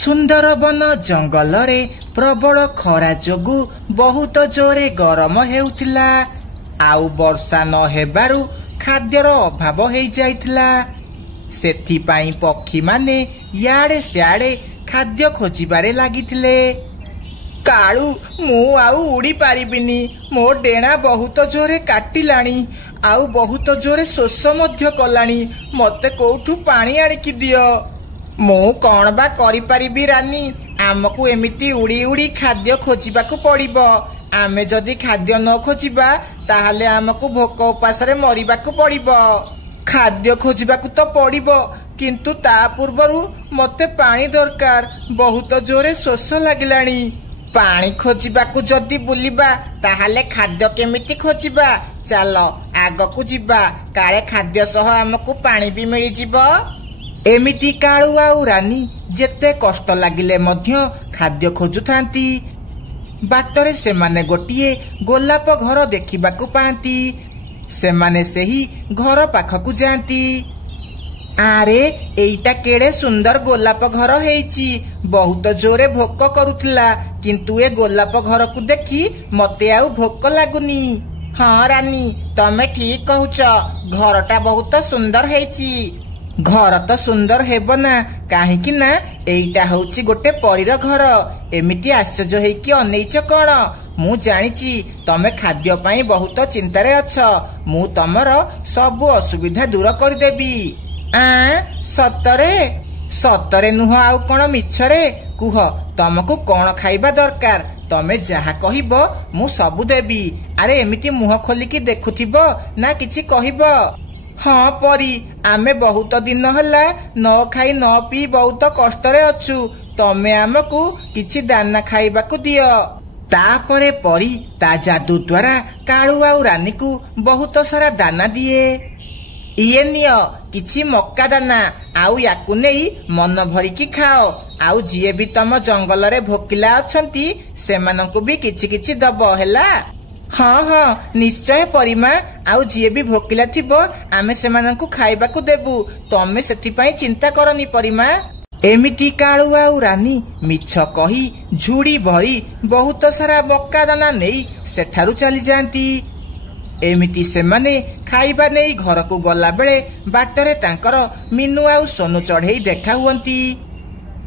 सुंदरबन जंगल रे प्रबल खरा जोगु बहुत जोरे गरम हेउथिला। आउ वर्षा न हेबारु खाद्यर अभाव हेइ जाइथिला। सेथिपाई पक्षी माने याडे स्याडे खाद्य खोजिबारे लागिथिले। काळू मु आउ उड़ी पारिबिनी, मो डेणा बहुत जोरे काटिलाणी, आउ बहुत जोरे शोष मध्य कलाणी। मते कोठू पानी आनिकी दियो। मु कौन बा करि पारिबी रानी, आमकु एमिति उड़ी उड़ी खाद्य खोजिबाकु पड़िबो। आमे जदि खाद्य न खोजिबा ताहाले आमकु भोक उपासरे मरिबाकु पड़िबो। खाद्य खोजिबाकु तो पड़िबो, किंतु ता पूर्वरु मते पानी दरकार। बहुत जोरे शोष लागिलाणी। पानी खोजिबाकु जदि बुलिबा ताहाले खाद्य केमिति खोजिबा। चलो आगकु जिबा, काळे खाद्य सह आमकु पानी भी मिली जिबो। एमिति काळू आउ रानी जेते कष्ट लागिले मध्य खाद्य खोजुथांती। बाटरे सेमाने गोटिए गोलाप घर देखिबाकु पांती। सेमाने सेही घर पाखकु जांती। आरे एइटा केड़े सुंदर गोलाप घर हेइची। बहुत जोरे भोक करुथिला, किंतु ए गोलाप घर को देखी मते आउ भोक लागुनी। हाँ रानी, तमे ठीक कहूच, घरटा बहुत सुंदर हेइची। घर तो सुंदर हेब ना, काहेकि ना एइटा होची गोटे परीर घर। एमिति आश्चर्य हेइकी अनेइच कौन? मु जानिची तमे खाद्य पाई बहुत चिंतारे अछ। मु तमर सब असुविधा दूर कर देबी। सतरे सतरे नुह आउ कोन मिछरे? कुह तमको कोन खाइबा दरकार? तमे जहा कहिबो मु सबु देबी। अरे एमिति मुह खोलिकी देखुथिबो ना किछि कहिबो? हाँ परी, आमे बहुत दिन हला न खाई न पी बहुत कष्टरे अछु। तमे आमकु किछि दाना खाइबाकु दियो। तापरे परी ता जादू द्वारा काळू आउ रानी को बहुत सारा दाना दिए। इए नियो किछि मक्का दाना, आउ याकु नेई मन भरिकी खाओ। आउ जिए भी तम जंगल रे भोकिला अछंती सेमानंकु भी किछि किछि दबो हैला। हाँ हाँ निश्चय परिमा, आउ जिए भी भोकिला थिबो आमे सेमानंकु खाइबाकु देबु। तमे सेथिपाई चिंता करनी परिमा। एमिति काळू आउ रानी मिछ कही झुड़ी भरी बहुत सारा मक्का दाना नेई सेठारु चली जांती। एमिति सेमाने खाइबा नेई घर को गला बेले बाटरे तांकर मीनू आउ सोनू चढ़ेई देखा हुअंती।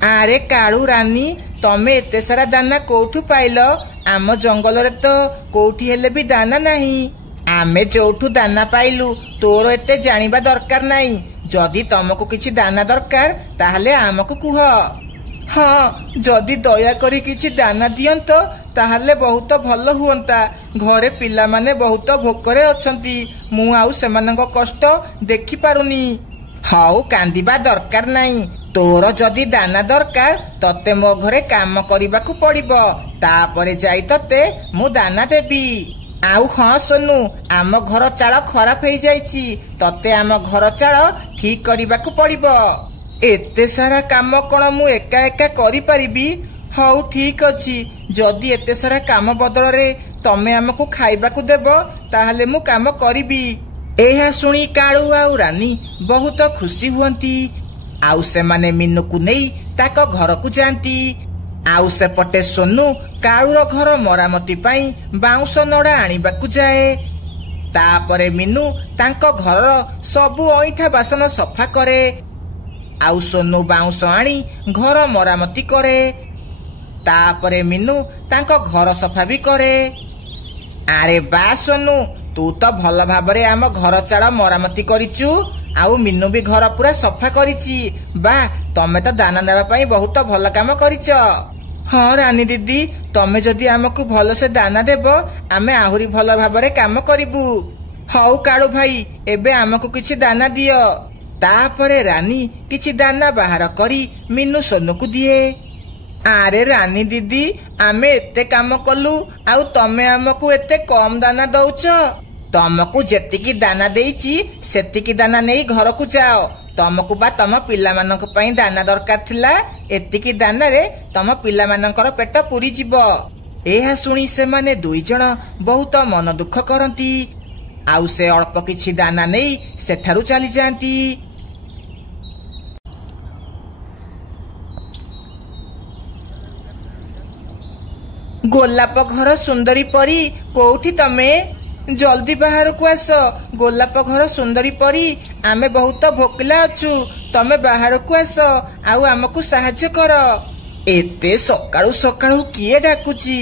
आरे काळू रानी, तमे एते सारा दाना कोठू पाइलो? आम जंगल रे तो कोठी हेले भी दाना नहीं। आमे जोठू दाना पाइलु तोर एते जानिबा दरकार नहीं। जदि तमको किछि दाना दरकार ताहले आमको कुह। हाँ जदि दया करी किछि दाना दियंतो ताहले बहुत भल हुअंता। घरे पिला माने बहुत भोकरे अछंती, मु आउ सेमानंको कष्ट देखि पारुनी। हाउ कांदिबा दरकार नहीं। तोर जदि दाना दरकार तते मो घरे काम करिबाकु पड़िबो। तापरे जाई तते मु दाना देबी। आउ हाँ सोनू, आम घर चाल खराब हो जाइछि, तते आम घर चाल ठीक करिबाकु पड़िबो। एते सारा काम कोन मु एका एका करि परिबी? हाउ ठीक अछि, जदि एते सारा काम बदल रे तमे आमको खाइबाकु देबो ताहले मु काम करिबी। एहा सुनी काळू आउ रानी बहुत खुशी हुअंती। आउ सेमाने मीनू को नहीं ताको घर को जांती। आउ सेपटे सोनू काळूर घर मरामती पाई बाउंस नड़ा आनिबाकु जाए। तापरे मीनू तांको घर सबु ऐठा बासन सफा करे। आउ सोनू बाउंस आनी घर मरामती करे। तापरे मीनू तांको घर सफा भी करे। आरे बा सोनू, तू तो भल भाबरे आम घर चाल मरामती करिचु। आउ मीनू भी घर पूरा सफा करिची। बा तमे तो दाना देवा पाई बहुत भल काम करिच। हाँ रानी दीदी, तमे जदि आमको भल से दाना देबो आमे आहुरी भल भाबरे काम करिबु। हौ काळू भाई, एबे आमको किछि दाना दियो। तापरे रानी किछि दाना बाहर करी मीनू सोनू को दिए। आरे रानी दीदी, आमे एते काम कलु आउ तमे आमको एते कम दाना दउछ। तमको जेतिकी दाना देइची सेतिकी दाना नहीं घर को जाओ। तमको बा तम पिला मानक पई दाना दरकार थिला। एतिकी दाना रे तम पिला मानकर पेट पूरी जीवो। एहा सुनी से माने दुई जण बहुत मन दुख करंती। आउ से अल्प किछि दाना नहीं सेठारु चली जांती। ଗୋଲାପ ଘର ସୁନ୍ଦରୀ ପରି କୋଉଠି ତମେ? ଜଲ୍ଦି ବାହାରକୁ ଆସ। ଗୋଲାପ ଘର ସୁନ୍ଦରୀ ପରି ଆମେ ବହୁତ ଭୋକିଲା ଅଛୁ। ତମେ ବାହାରକୁ ଆସ ଆଉ ଆମକୁ ସାହାଯ୍ୟ କର। ଏତେ ସକାଳୁ ସକାଳୁ କିଏ ଡାକୁଛି?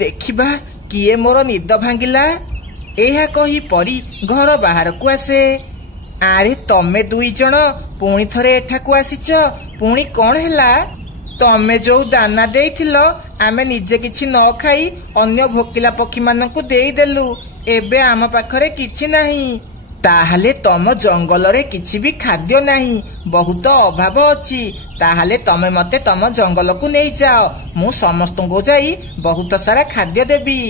ଦେଖିବା କିଏ ମୋର ନିଦ ଭାଙ୍ଗିଲା। ଏହା କହି ପରି ଘର ବାହାରକୁ ଆସେ। ଆରେ ତମେ ଦୁଇ ଜଣ ପୁଣି ଥରେ ଏଠାକୁ ଆସିଛ। ପୁଣି କ'ଣ ହେଲା? ତମେ ଯୋଉ ଦାନା ଦେଇଥିଲ ଆମେ ନିଜେ କିଛି ନ ଖାଇ ଅନ୍ୟ ଭୋକିଲା ପକ୍ଷୀମାନଙ୍କୁ ଦେଇଦେଲୁ। ଏବେ ଆମ ପାଖରେ କିଛି ନାହିଁ। ତାହେଲେ ତମ ଜଙ୍ଗଲରେ କିଛି ବି ଖାଦ୍ୟ ନାହିଁ, ବହୁତ ଅଭାବ ଅଛି। ତାହେଲେ ତମେ ମତେ ତମ ଜଙ୍ଗଲକୁ ନେଇଯାଅ। ମୁଁ ସମସ୍ତଙ୍କୁ ଯାଇ ବହୁତ ସାରା ଖାଦ୍ୟ ଦେବି।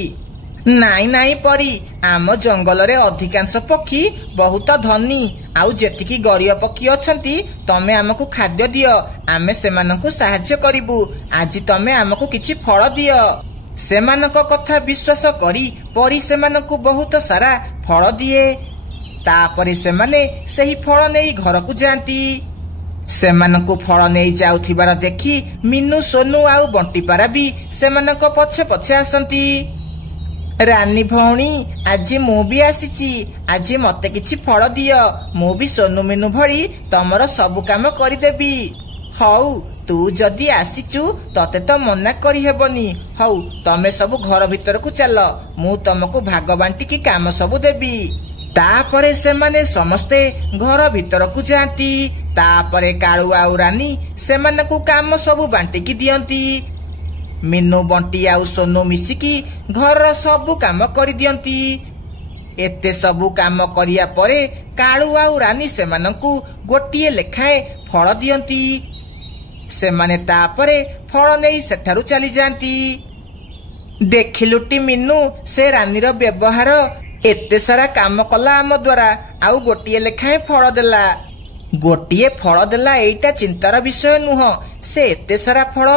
ନାଇଁ ନାଇଁ ପରି, ଆମ ଜଙ୍ଗଲରେ ଅଧିକାଂଶ ପକ୍ଷୀ ବହୁତ ଧନୀ। ଆଉ ଯେତିକି ଗରିବ ପକ୍ଷୀ ଅଛନ୍ତି ତମେ ଆମକୁ ଖାଦ୍ୟ ଦିଅ, ଆମେ ସେମାନଙ୍କୁ ସାହାଯ୍ୟ କରିବୁ। ଆଜି ତମେ ଆମକୁ କିଛି ଫଳ ଦିଅ। ସେମାନଙ୍କ କଥା ବିଶ୍ୱାସ କରି ପରି ସେମାନଙ୍କୁ ବହୁତ ସାରା ଫଳ ଦିଏ। ତାପରେ ସେମାନେ ସେହି ଫଳ ନେଇ ଘରକୁ ଯାଆନ୍ତି। ସେମାନଙ୍କୁ ଫଳ ନେଇ ଯାଉଥିବାର ଦେଖି ମିନୁ, ସୋନୁ ଆଉ ବଣ୍ଟିପାରା ବି ସେମାନଙ୍କ ପଛେ ପଛେ ଆସନ୍ତି। ରାନୀ ଭଉଣୀ, ଆଜି ମୁଁ ବି ଆସିଛି। ଆଜି ମତେ କିଛି ଫଳ ଦିଅ। ମୁଁ ବି ସୋନୁ ମିନୁ ଭଳି ତମର ସବୁ କାମ କରିଦେବି। ହଉ, ତୁ ଯଦି ଆସିଛୁ ତତେ ତ ମନା କରିହେବନି। ହଉ, ତମେ ସବୁ ଘର ଭିତରକୁ ଚାଲ। ମୁଁ ତମକୁ ଭାଗ ବାଣ୍ଟିକି କାମ ସବୁ ଦେବି। ତାପରେ ସେମାନେ ସମସ୍ତେ ଘର ଭିତରକୁ ଯାଆନ୍ତି। ତାପରେ କାଳୁ ଆଉ ରାନୀ ସେମାନଙ୍କୁ କାମ ସବୁ ବାଣ୍ଟିକି ଦିଅନ୍ତି। ମିନୁ, ବଣ୍ଟି ଆଉ ସୋନୁ ମିଶିକି ଘରର ସବୁ କାମ କରିଦିଅନ୍ତି। ଏତେ ସବୁ କାମ କରିବା ପରେ କାଳୁ ଆଉ ରାନୀ ସେମାନଙ୍କୁ ଗୋଟିଏ ଲେଖାଏଁ ଫଳ ଦିଅନ୍ତି। ସେମାନେ ତାପରେ ଫଳ ନେଇ ସେଠାରୁ ଚାଲିଯାଆନ୍ତି। ଦେଖିଲୁଟି ମିନୁ, ସେ ରାନୀର ବ୍ୟବହାର। ଏତେ ସାରା କାମ କଲା ଆମ ଦ୍ୱାରା, ଆଉ ଗୋଟିଏ ଲେଖାଏଁ ଫଳ ଦେଲା। ଗୋଟିଏ ଫଳ ଦେଲା ଏଇଟା ଚିନ୍ତାର ବିଷୟ ନୁହଁ। ସେ ଏତେ ସାରା ଫଳ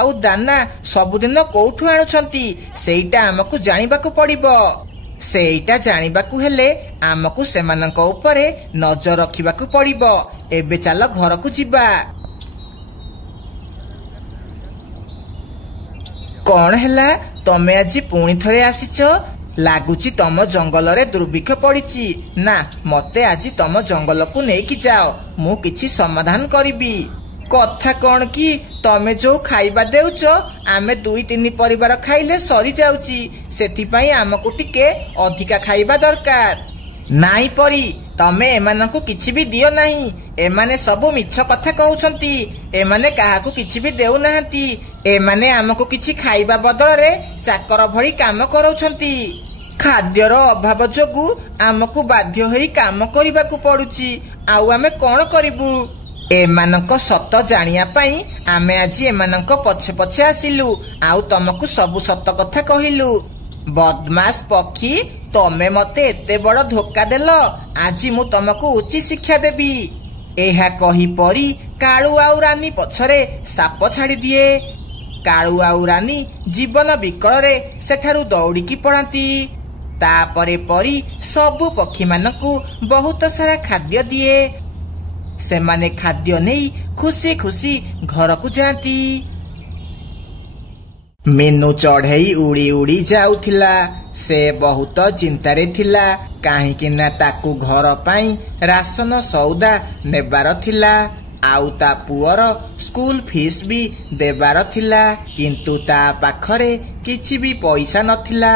ଆଉ ଦାନା ସବୁଦିନ କୋଉଠୁ ଆଣୁଛନ୍ତି ସେଇଟା ଆମକୁ ଜାଣିବାକୁ ପଡ଼ିବ। ସେଇଟା ଜାଣିବାକୁ ହେଲେ ଆମକୁ ସେମାନଙ୍କ ଉପରେ ନଜର ରଖିବାକୁ ପଡ଼ିବ। ଏବେ ଚାଲ ଘରକୁ ଯିବା। କ'ଣ ହେଲା? ତମେ ଆଜି ପୁଣି ଥରେ ଆସିଛ? ଲାଗୁଛି ତମ ଜଙ୍ଗଲରେ ଦୁର୍ଭିକ୍ଷ ପଡ଼ିଛି। ନା, ମତେ ଆଜି ତମ ଜଙ୍ଗଲକୁ ନେଇକି ଯାଅ। ମୁଁ କିଛି ସମାଧାନ କରିବି। କଥା କ'ଣ କି, ତମେ ଯୋଉ ଖାଇବା ଦେଉଛ ଆମେ 2-3 ପରିବାର ଖାଇଲେ ସରିଯାଉଛି। ସେଥିପାଇଁ ଆମକୁ ଟିକେ ଅଧିକା ଖାଇବା ଦରକାର। ନାଇଁ ପରି, ତମେ ଏମାନଙ୍କୁ କିଛି ବି ଦିଅ ନାହିଁ। ଏମାନେ ସବୁ ମିଛ କଥା କହୁଛନ୍ତି। ଏମାନେ କାହାକୁ କିଛି ବି ଦେଉନାହାନ୍ତି। ଏମାନେ ଆମକୁ କିଛି ଖାଇବା ବଦଳରେ ଚାକର ଭଳି କାମ କରାଉଛନ୍ତି। ଖାଦ୍ୟର ଅଭାବ ଯୋଗୁଁ ଆମକୁ ବାଧ୍ୟ ହୋଇ କାମ କରିବାକୁ ପଡୁଛି। ଆଉ ଆମେ କ'ଣ କରିବୁ? ଏମାନଙ୍କ ସତ ଜାଣିବା ପାଇଁ ଆମେ ଆଜି ଏମାନଙ୍କ ପଛେ ପଛେ ଆସିଲୁ ଆଉ ତମକୁ ସବୁ ସତ କଥା କହିଲୁ। ବଦମାସ ପକ୍ଷୀ, ତମେ ମତେ ଏତେ ବଡ଼ ଧୋକା ଦେଲ। ଆଜି ମୁଁ ତମକୁ ଉଚିତ ଶିକ୍ଷା ଦେବି। ଏହା କହି ପରି କାଳୁ ଆଉ ରାନୀ ପଛରେ ସାପ ଛାଡ଼ିଦିଏ। କାଳୁ ଆଉ ରାନୀ ଜୀବନ ବିକଳରେ ସେଠାରୁ ଦୌଡ଼ିକି ପଳାନ୍ତି। ତାପରେ ପରି ସବୁ ପକ୍ଷୀମାନଙ୍କୁ ବହୁତ ସାରା ଖାଦ୍ୟ ଦିଏ। ସେମାନେ ଖାଦ୍ୟ ନେଇ ଖୁସି ଖୁସି ଘରକୁ ଯାଆନ୍ତି। ମିନୁ ଚଢ଼େଇ ଉଡ଼ି ଉଡ଼ି ଯାଉଥିଲା। ସେ ବହୁତ ଚିନ୍ତାରେ ଥିଲା, କାହିଁକି ନା ତାକୁ ଘର ପାଇଁ ରାସନ ସଉଦା ନେବାର ଥିଲା। ଆଉ ତା ପୁଅର ସ୍କୁଲ ଫିସ୍ ବି ଦେବାର ଥିଲା। କିନ୍ତୁ ତା ପାଖରେ କିଛି ବି ପଇସା ନଥିଲା।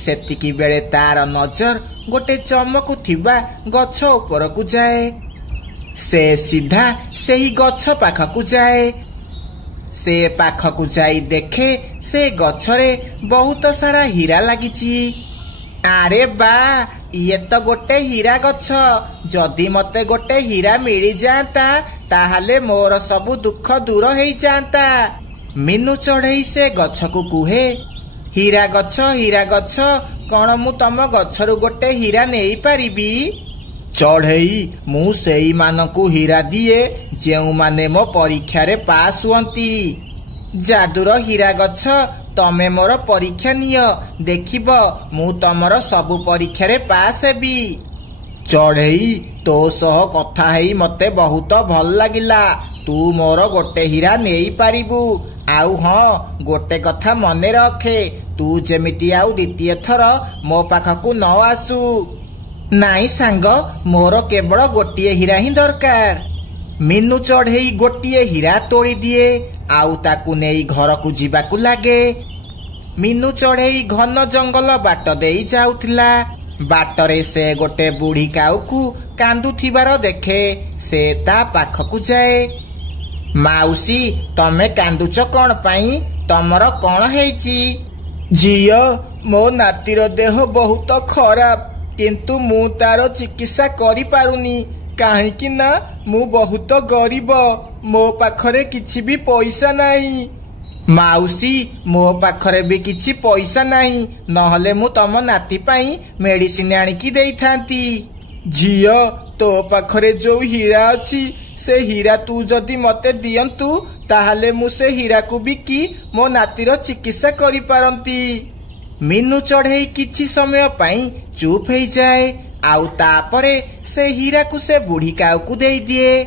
ସେତିକି ବେଳେ ତାର ନଜର ଗୋଟେ ଚମକୁଥିବା ଗଛ ଉପରକୁ ଯାଏ। ସେ ସିଧା ସେହି ଗଛ ପାଖକୁ ଯାଏ। ସେ ପାଖକୁ ଯାଇ ଦେଖେ ସେ ଗଛରେ ବହୁତ ସାରା ହୀରା ଲାଗିଛି। ଆରେ ବା, ଇଏ ତ ଗୋଟେ ହୀରା ଗଛ। ଯଦି ମତେ ଗୋଟେ ହୀରା ମିଳିଯାଆନ୍ତା ତାହେଲେ ମୋର ସବୁ ଦୁଃଖ ଦୂର ହେଇଯାଆନ୍ତା। ମିନୁ ଚଢ଼େଇ ସେ ଗଛକୁ କୁହେ, ହୀରା ଗଛ, କ'ଣ ମୁଁ ତମ ଗଛରୁ ଗୋଟେ ହୀରା ନେଇପାରିବି? ଚଢ଼େଇ, ମୁଁ ସେଇମାନଙ୍କୁ ହୀରା ଦିଏ ଯେଉଁମାନେ ମୋ ପରୀକ୍ଷାରେ ପାସ୍ ହୁଅନ୍ତି। ଯାଦୁର ହୀରା ଗଛ, ତମେ ମୋର ପରୀକ୍ଷା ନିଅ। ଦେଖିବ ମୁଁ ତମର ସବୁ ପରୀକ୍ଷାରେ ପାସ୍ ହେବି। ଚଢ଼େଇ, ତୋ ସହ କଥା ହେଇ ମତେ ବହୁତ ଭଲ ଲାଗିଲା। तू मोर गोटे हीरा नहीं पारिबू। आउ हाँ गोटे कथा मने रखे, तू जेमिति आउ द्वितीय थर मो पाखकू न आसू। नाई सांग, मोर केवल गोटे हीरा ही दरकार। मीनू चढ़ई गोटे हीरा तोड़ी दिए आउ ताकू नहीं घर को जीवाकू लागे। मीनू चढ़ई घन जंगल बाट देई जाउथिला। बाटरे से गोटे बुढ़ी काऊ को कांदुथिबार देखे। से ता पाखकू जाए। माउसी तमे कांदुच कौन पाई? तमर कौन हेची? झियो मो नातीर देह बहुत खराब, किंतु मु तार चिकित्सा करि पारुनी। काहेकि ना मु बहुत गरीब, मो पाखरे किछि भी पैसा नाही। माउसी मो पाखरे भी किछि पैसा नाही, नहले मु तम नाती पाई मेडिसिन आनिकी देई थांती। झियो तो पाखरे जो हीरा अछि से हीरा तू जदि मते दियंतु ताहाले मु से हीरा को बिकी मो नातीर चिकित्सा करि पारंती। मीनू चढ़ई किछि समय पाई चुप हो जाए आउ तापरे से हीरा को से बुढ़ी काऊ को दे दिए।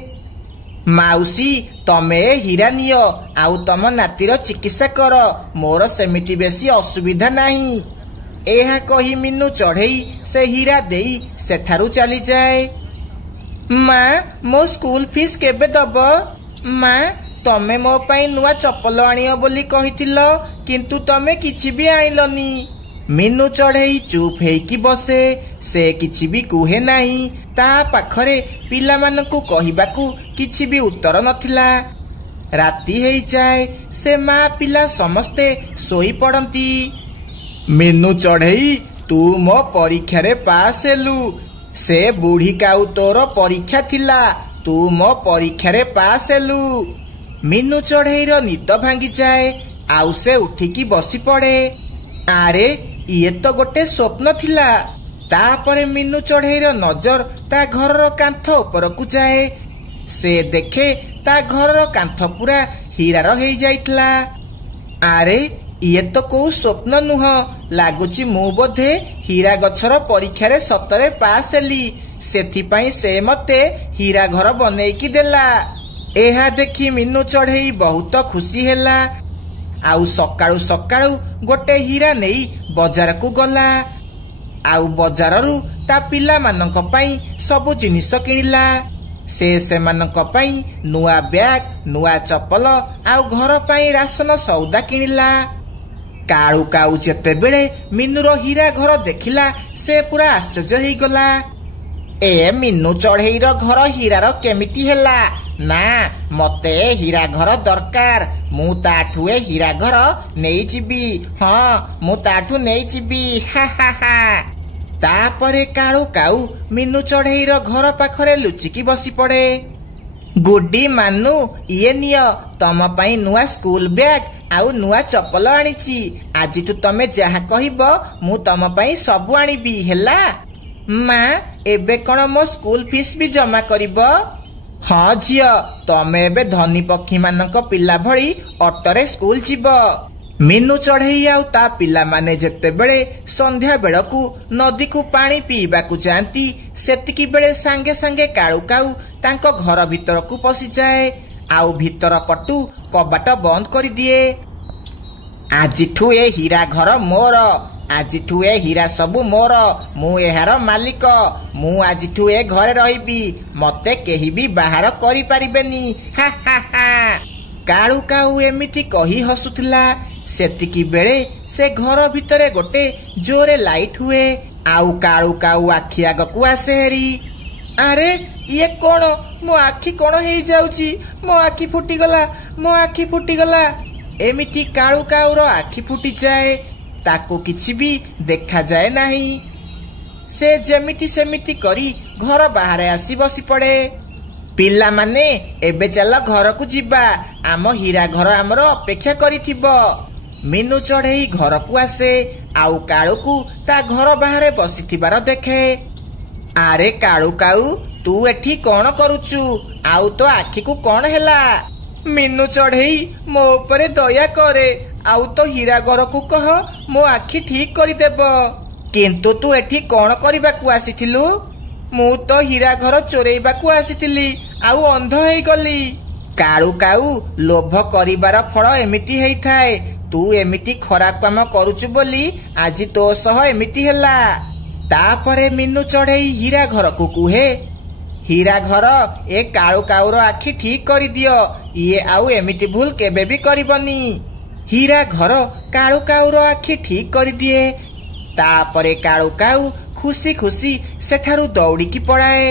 माउसी तमे हीरा नियो आउ तम नातीर चिकित्सा कर, मोर सेमिति बेसी असुविधा नाही। एहा कही मीनू चढ़ई से हीरा देई सेठारू चली जाए। माँ मो स्कूल फीस केबे दब? माँ तमे मो पाई नुआ चप्पल आनियो बोली कहिथिलो, किंतु तमे किछि भी आइलनी। मीनू चढ़ई चुप हेकी बसे। से किछि भी कुहे नाही। ता पाखरे पिला मानकू कहिबाकू किछि भी उत्तर नथिला। राती हेई जाए। से माँ पिला समस्ते सोई पड़ती। मीनू चढ़ई तू मो परीक्षा रे पास हेलु। से बुढ़ी काऊ तोर परीक्षा थिला, तू मो परीक्षा रे पास हेलु। मीनू चढ़ई रो निद भांगी जाए आउ से उठिकी बसी पड़े। आरे ये तो गोटे स्वप्न थिला। तापरे मीनू चढ़ई रो नजर ता घर रो कांथ ऊपर को जाए। से देखे ता घर रो कांथ पूरा हीरा रो हेई जाइतला। आरे ये तो को स्वप्न नुह, लागुची मु बोधे हीरा गछर परीक्षा रे सतरे पास हेली, सेथिपाई से मते हीरा घर बनेईकी देला। एहा देखी मीनू चढ़ई बहुत खुशी हेला। आउ सकाळू सकाळू गोटे हीरा नेई बजार को गला। आउ बजाररू ता पिला मानक पाई सबु जिनिस किनिला। से मानक पाई नुआ बैग, नुआ चप्पल आउ घर पाई राशन सौदा किनिला। काळू काऊ जेते बेले मीनूर हीरा घर देखिला से पूरा आश्चर्य हो गला। ए मीनू चढ़ईर घर हीरार केमिति हेला? ना मते हीरा घर दरकार, मु ताठू ए हीरा घर नहीं जीबी। हाँ मु ताठू नहीं जीबी। हा हा हा। तापरे काळू काऊ मीनू चढ़ईर घर पाखरे लुचिकी बसी पड़े। गुड्डी मानू ये नियो तम पाई नुआ स्कूल बैग आउ नुआ चप्पल आनिची। आजिठू तमे जहा कहिबो मु तम पाई सबु आनिबी हेला। माँ एबे कोन मो स्कूल फीस भी जमा करिबो? हाँ झियो तमे एबे धनी पक्षी मानक पिला भली ऑटोरे स्कूल जीवो। मीनू चढ़ई आउ ता पिला माने जेते बेले संध्या बेलकू नदी को पानी पीबा को जाती, सेतिकी बेले सांगे सांगे काळू काऊ तांको घर भीतर को पसी जाए आउ भीतर पटू कबाट बंद कर दिए। आजिठू ए हीरा घर मोर, आजिठू ए हीरा सबु मोर, मु एहार मालिक। मु आजिठू ए घरे रहिबी, मते केही भी बाहर करि पारिबेनी। हा हा हा। काळू काऊ एमिति कही हसुथिला। सेतिकी बेले से घर भितरे गोटे जोरे लाइट हुए आउ काळू काऊ आखि आगकू आसे हेरी। अरे ये कौन? मो आखि कौन हो जाउची? मो आखि फुटीगला, मो आखि फुटीगला। एमिति काळू काऊर आखि फुटी जाए, ताको किछि भी देखा जाए नहीं। से जेमिति सेमिति करी घर बाहर आसी बसी पड़े। पिला माने एबे चल घर को जीवा, आम हीरा घर आमर अपेक्षा करिथिबो। मीनू चढ़ई घर को आसे आउ काळू को ता घर बाहर बसिथिबार देखे। आरे काळू काऊ तू एठी कौन करुचु? आउ तो आखि को कौन हेला? मीनू चढ़ई मो ऊपर दया करे, आउ तो हीरा घर को कह मो आखि ठीक करि देबो। किंतु तू एठी कौन करबा को आसीथिलु? मु तो हीरा घर चोरेबा को आसीथिली, आउ अंध हेई गली। କାଳୁ କାଉ ଲୋଭ କରିବାର ଫଳ ଏମିତି ହେଇଥାଏ। ତୁ ଏମିତି ଖରାପ କାମ କରୁଛୁ ବୋଲି ଆଜି ତୋ ସହ ଏମିତି ହେଲା। ତାପରେ ମିନୁ ଚଢ଼େଇ ହୀରା ଘରକୁ କୁହେ, ହୀରା ଘର, ଏ କାଳୁ କାଉର ଆଖି ଠିକ କରିଦିଅ। ଇଏ ଆଉ ଏମିତି ଭୁଲ କେବେ ବି କରିବନି। ହୀରା ଘର କାଳୁ କାଉର ଆଖି ଠିକ କରିଦିଏ। ତାପରେ କାଳୁ କାଉ ଖୁସି ଖୁସି ସେଠାରୁ ଦୌଡ଼ିକି ପଳାଏ।